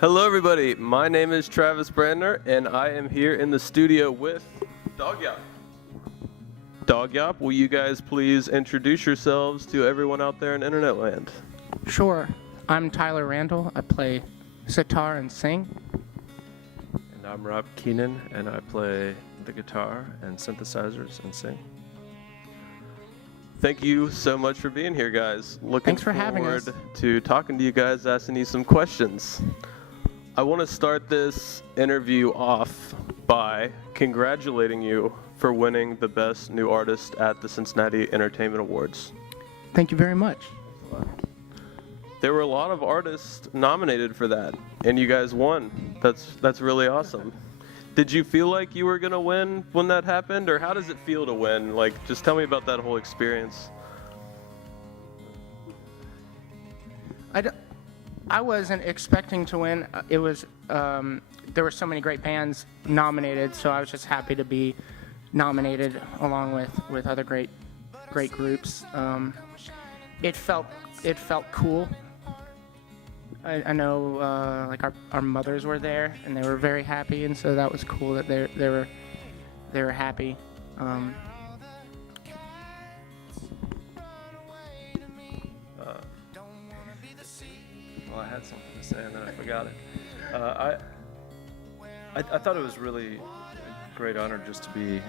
Hello, everybody. My name is Travis Brandner, and I am here in the studio with Dawg. Dawg, will you guys please introduce yourselves to everyone out there in internet land? Sure. I'm Tyler Randall. I play sitar and sing. And I'm Rob Keenan, and I play the guitar and synthesizers and sing. Thank you so much for being here, guys. Looking Thanks for having forward us. to talking to you guys, asking you some questions. I want to start this interview off by congratulating you for winning the Best New Artist at the Cincinnati Entertainment Awards. Thank you very much. There were a lot of artists nominated for that, and you guys won. That's really awesome. Did you feel like you were going to win when that happened, or how does it feel to win? Like, just tell me about that whole experience. I wasn't expecting to win. It was there were so many great bands nominated, so I was just happy to be nominated along with other great groups. It felt cool. I know like our mothers were there and they were very happy, and so that was cool that they were happy. Well, I had something to say and then I forgot it. I thought it was really a great honor just to be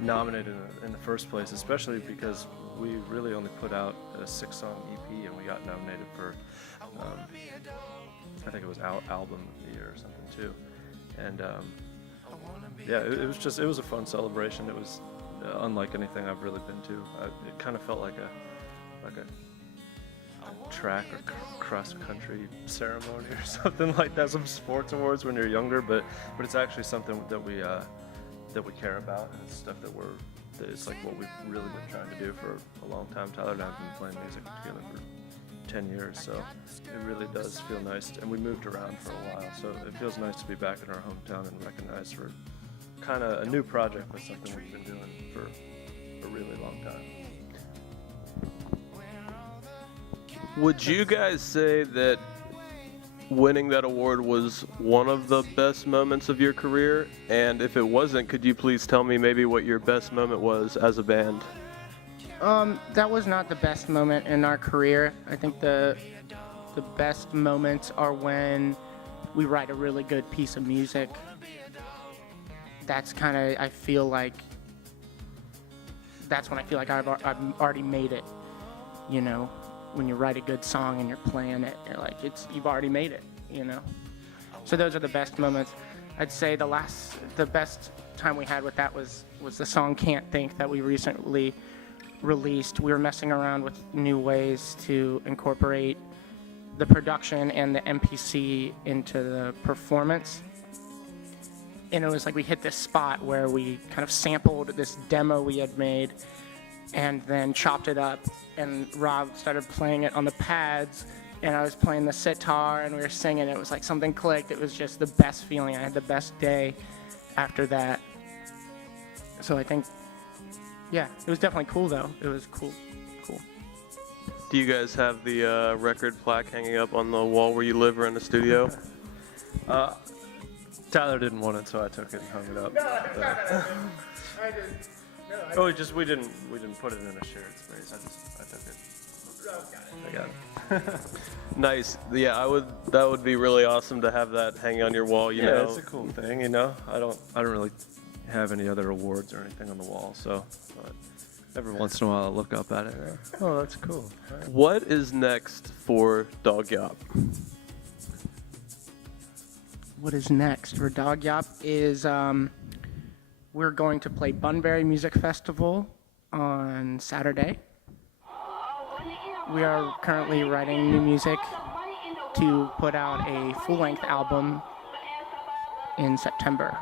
nominated in the first place, especially because we really only put out a 6-song EP and we got nominated for, I think it was Album of the Year or something too. And yeah, it was a fun celebration. It was unlike anything I've really been to. It kind of felt like a track or cross-country ceremony or something like that, some sports awards when you're younger, but it's actually something that we care about, and it's stuff it's like what we've really been trying to do for a long time. Tyler and I have been playing music together for 10 years, so it really does feel nice, and we moved around for a while, so it feels nice to be back in our hometown and recognized for kind of a new project, but something we've been doing for a really long time. Would you guys say that winning that award was one of the best moments of your career? And if it wasn't, could you please tell me maybe what your best moment was as a band? That was not the best moment in our career. I think the best moments are when we write a really good piece of music. That's kind of, I feel like, that's when I feel like I've already made it, you know? When you write a good song and you're playing it, you're like, you've already made it, you know? So those are the best moments. I'd say the best time we had with that was the song Can't Think that we recently released. We were messing around with new ways to incorporate the production and the MPC into the performance. And it was like we hit this spot where we kind of sampled this demo we had made and then chopped it up, and Rob started playing it on the pads, and I was playing the sitar, and we were singing. It was like something clicked. It was just the best feeling. I had the best day after that. So I think, yeah, it was definitely cool, though. It was cool. Do you guys have the record plaque hanging up on the wall where you live or in the studio? Tyler didn't want it, so I took it and hung it up. I did. Oh, we didn't put it in a shared space. I took it. I got it. Nice. Yeah, that would be really awesome to have that hanging on your wall, you know. Yeah, it's a cool thing, you know. I don't really have any other awards or anything on the wall, so but every once in a while I look up at it. Oh, that's cool. Right. What is next for Dawg? What is next for Dawg is we're going to play Bunbury Music Festival on Saturday. We are currently writing new music to put out a full-length album in September.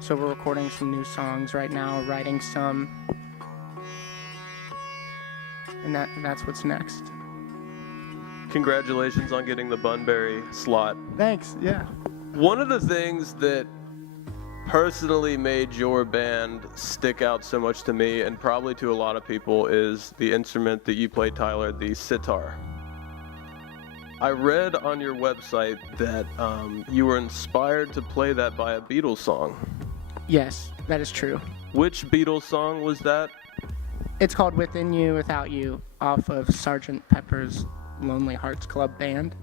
So we're recording some new songs right now, writing some, and that's what's next. Congratulations on getting the Bunbury slot. Thanks, yeah. One of the things that personally made your band stick out so much to me, and probably to a lot of people, is the instrument that you play, Tyler, the sitar. I read on your website that you were inspired to play that by a Beatles song. Yes, that is true. Which Beatles song was that? It's called Within You, Without You, off of Sgt. Pepper's Lonely Hearts Club Band.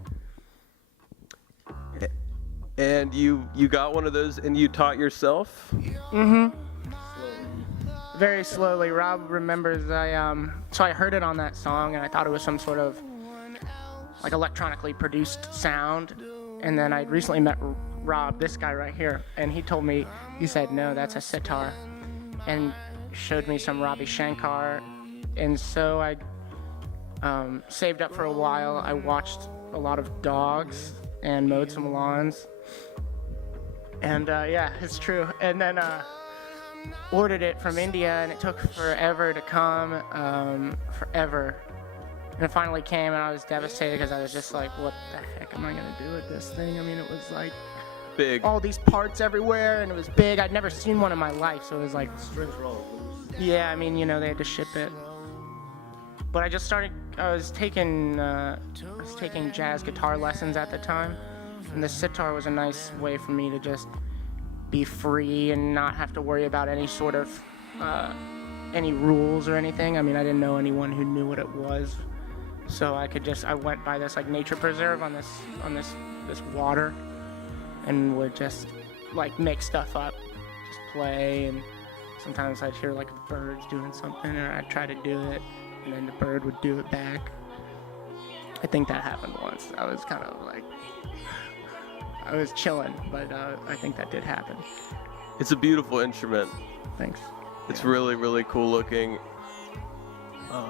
And you got one of those and you taught yourself? Mm-hmm. Very slowly. Rob remembers so I heard it on that song and I thought it was some sort of like electronically produced sound. And then I recently met Rob, this guy right here, and he told me, he said, no, that's a sitar, and showed me some Ravi Shankar. And so I saved up for a while. I watched a lot of Dogs and mowed some lawns. And yeah, it's true. And then ordered it from India, and it took forever to come, forever. And it finally came, and I was devastated because I was just like, what the heck am I going to do with this thing? I mean, it was like big. All these parts everywhere, and it was big. I'd never seen one in my life, so it was like, Strings were all loose. yeah, I mean, they had to ship it. But I just started, I was taking jazz guitar lessons at the time, and the sitar was a nice way for me to just be free and not have to worry about any sort of, any rules or anything. I mean, I didn't know anyone who knew what it was. So I went by this like nature preserve on this water, and would just like make stuff up, just play, and sometimes I'd hear like the birds doing something, or I'd try to do it, and then the bird would do it back. I think that happened once. I was kind of like, I was chilling, but I think that did happen. It's a beautiful instrument. Thanks. It's really, really cool looking.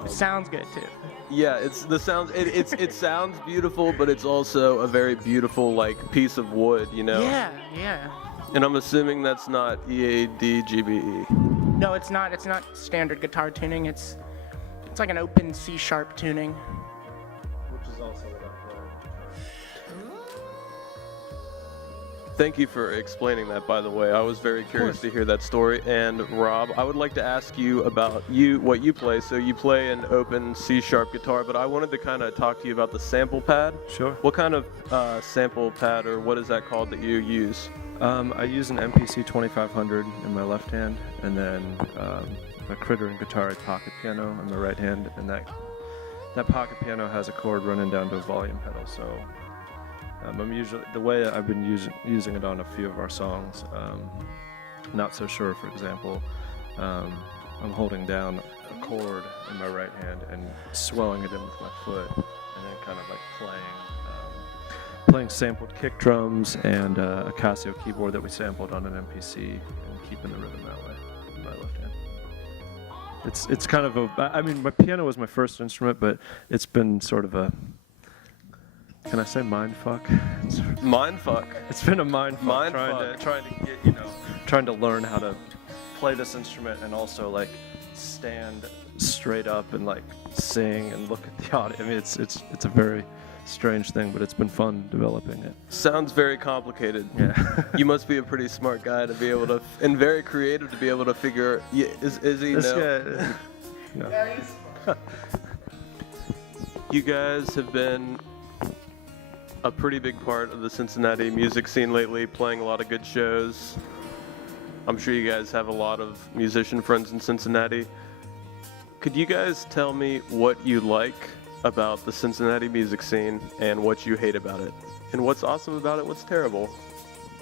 It sounds good too. Yeah, it sounds beautiful, but it's also a very beautiful like piece of wood, Yeah. And I'm assuming that's not EADGBE. No, it's not. It's not standard guitar tuning. It's like an open C# tuning. Which is also what I play. Thank you for explaining that, by the way. I was very curious to hear that story. And Rob, I would like to ask you about what you play. So you play an open C# guitar, but I wanted to kind of talk to you about the sample pad. Sure. What kind of sample pad, or what is that called, that you use? I use an MPC 2500 in my left hand, and then a Critter and Guitari pocket piano in my right hand, and that pocket piano has a cord running down to a volume pedal. So I'm usually, the way I've been using it on a few of our songs, Not So Sure, for example, I'm holding down a chord in my right hand and swelling it in with my foot, and then kind of like playing sampled kick drums and a Casio keyboard that we sampled on an MPC, and keeping the rhythm that way in my left hand. It's kind of I mean, my piano was my first instrument, but it's been sort of a, can I say mind fuck? Mind fuck. It's been a mind fuck Mind trying to get, trying to learn how to play this instrument and also like stand straight up and like sing and look at the audience. I mean, it's a very strange thing, but it's been fun developing it. Sounds very complicated. Yeah. You must be a pretty smart guy to be able to, and very creative to be able to figure. Yeah, is he? This No. guy, no. You guys have been a pretty big part of the Cincinnati music scene lately, playing a lot of good shows. I'm sure you guys have a lot of musician friends in Cincinnati. Could you guys tell me what you like about the Cincinnati music scene and what you hate about it? And what's awesome about it, what's terrible?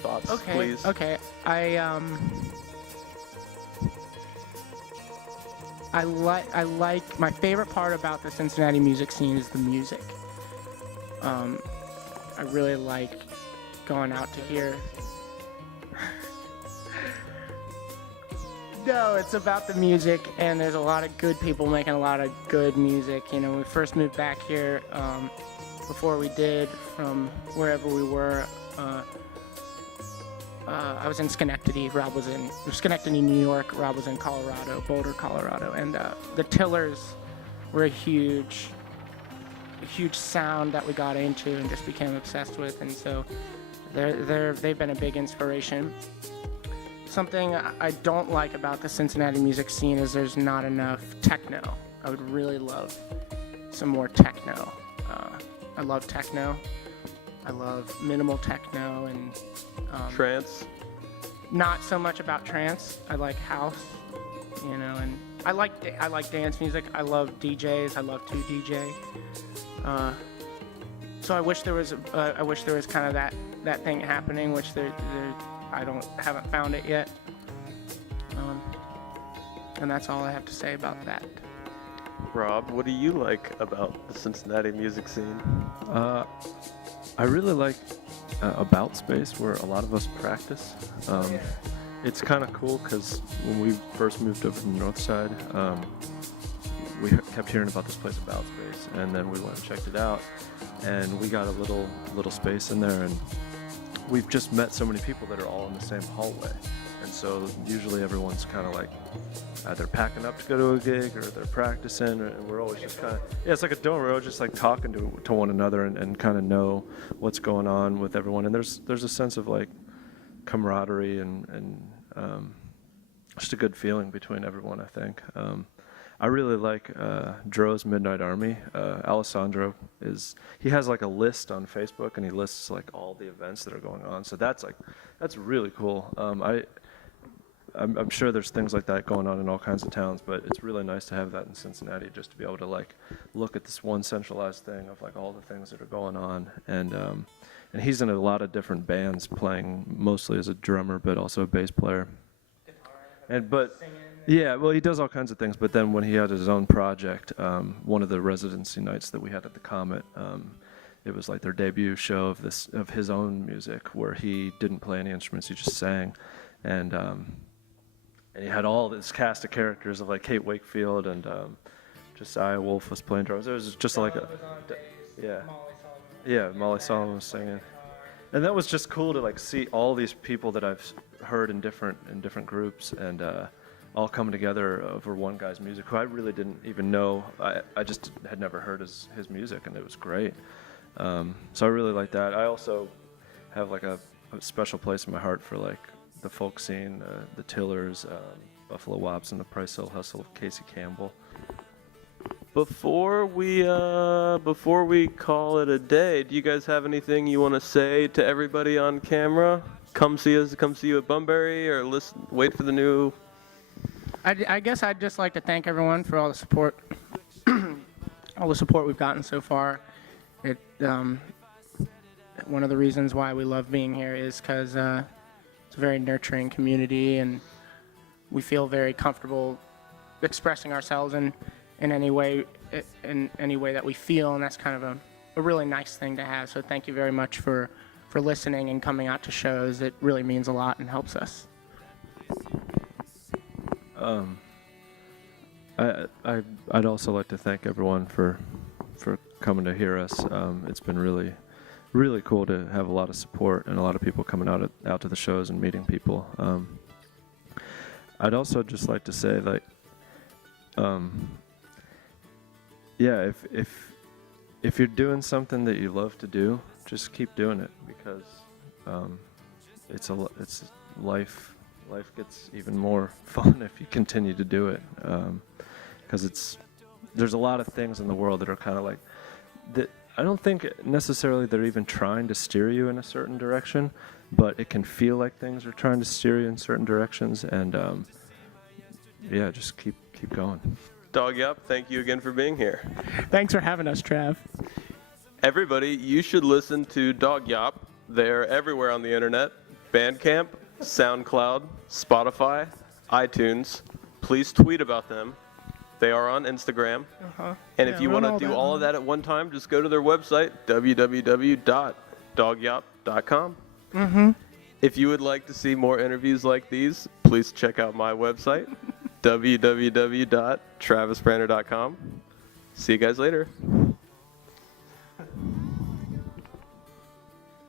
Thoughts, please. Okay. I like my favorite part about the Cincinnati music scene is the music. I really like going out to hear. No, it's about the music, and there's a lot of good people making a lot of good music. When we first moved back here, before we did, from wherever we were, I was in Schenectady. Rob was in Schenectady, New York. Rob was in Colorado, Boulder, Colorado, and the Tillers were a huge sound that we got into and just became obsessed with, and so they've been a big inspiration. Something I don't like about the Cincinnati music scene is there's not enough techno. I would really love some more techno. I love techno. I love minimal techno and Trance. not so much about trance. I like house, and I like dance music. I love DJs. I love to DJ. So I wish there was kind of that thing happening, which haven't found it yet. And that's all I have to say about that. Rob, what do you like about the Cincinnati music scene? I really like About Space, where a lot of us practice. It's kind of cool because when we first moved over to the north side, we kept hearing about this place About Space, and then we went and checked it out, and we got a little space in there, and we've just met so many people that are all in the same hallway. And so usually everyone's kind of like either packing up to go to a gig or they're practicing, and we're always just kind of, it's like a dorm. We're always just like talking to one another and kind of know what's going on with everyone. And there's a sense of like camaraderie and just a good feeling between everyone, I think. I really like Dro's Midnight Army. Alessandro he has like a list on Facebook, and he lists like all the events that are going on. So that's really cool. I'm sure there's things like that going on in all kinds of towns, but it's really nice to have that in Cincinnati, just to be able to like look at this one centralized thing of like all the things that are going on. And he's in a lot of different bands, playing mostly as a drummer, but also a bass player. Yeah, well, he does all kinds of things. But then when he had his own project, one of the residency nights that we had at the Comet, it was like their debut show of his own music, where he didn't play any instruments, he just sang, and he had all this cast of characters of like Kate Wakefield and Josiah Wolf was playing drums. It was just like Molly Solomon was singing, and that was just cool to like see all these people that I've heard in different groups and all come together over one guy's music who I really didn't even know. I just had never heard his music, and it was great. So I really like that. I also have like a special place in my heart for like the folk scene, the Tillers, Buffalo Wops, and the Price Hill Hustle of Casey Campbell. Before we call it a day, do you guys have anything you want to say to everybody on camera? Come see you at Bunbury, or wait for the new. I guess I'd just like to thank everyone for all the support, all the support we've gotten so far. One of the reasons why we love being here is because it's a very nurturing community, and we feel very comfortable expressing ourselves in any way that we feel, and that's kind of a really nice thing to have. So thank you very much for listening and coming out to shows. It really means a lot and helps us. I'd also like to thank everyone for coming to hear us. It's been really cool to have a lot of support and a lot of people coming out to the shows and meeting people. I'd also just like to say, like, if you're doing something that you love to do, just keep doing it, because it's life. Life gets even more fun if you continue to do it, because there's a lot of things in the world that are kind of like that. I don't think necessarily they're even trying to steer you in a certain direction, but it can feel like things are trying to steer you in certain directions, and just keep going. Dawg, Yawp, thank you again for being here. Thanks for having us, Trav. Everybody, you should listen to Dawg, Yawp. They're everywhere on the internet. Bandcamp, SoundCloud, Spotify, iTunes. Please tweet about them. They are on Instagram. And if you want to do all of that at one time, just go to their website, www.dawgyawp.com. If you would like to see more interviews like these, please check out my website, www.travisbrander.com. See you guys later.